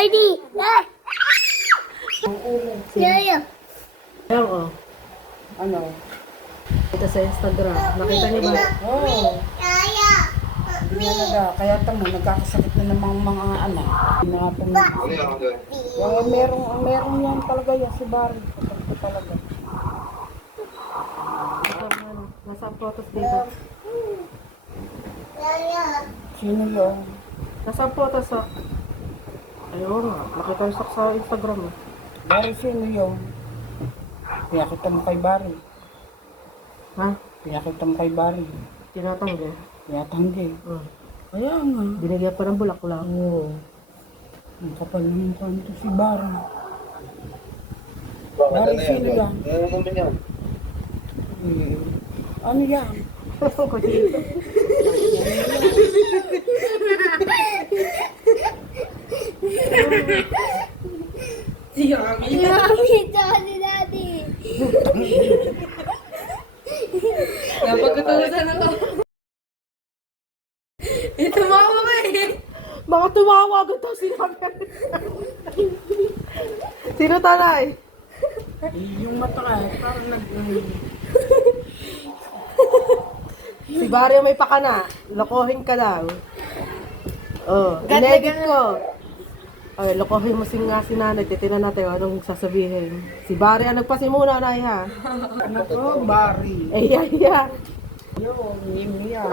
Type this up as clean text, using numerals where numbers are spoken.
Ready? Yeah. Ayan o. Ano? Ito sa Instagram. Nakita niyo ba? Oo. Hindi talaga. Kaya tamo, nagkakasakit na namang mga anak. Mga pamilya. Yung merong yan talaga yan si Barry. Ito talaga. Ito, ano, nasa photos dito. Sino yun? Nasa photos sa... Ayun nga. Nakita niyo sa Instagram eh. Barry, sino yun? Pinakita mo kay Barry. Ha? Pinakita mo kay Barry. Tinatanggi. Pinatanggi. Hmm. Kaya nga. Binigyan pa ng bulaklak. Oo. Ang kapal ng kanto si Barry. Barry, sino yan? Ano naman yan? Ano yan? Ko dito. Yummy, Daddy, Daddy. Napagkatusan ako. Tumawa ka eh. Mga tumawa doon to sinabi. Sino tanay? Yung mata ka, parang Si Barry may pakana. Lokohin ka daw. Oh, inedit ko. Ay, lokohin mo si nanay. Titinan natin anong sasabihin. Si Barry ang nagpasimuna, nay ha. Ano to? Barry. Ay, ay, ay. Yun, yun yan.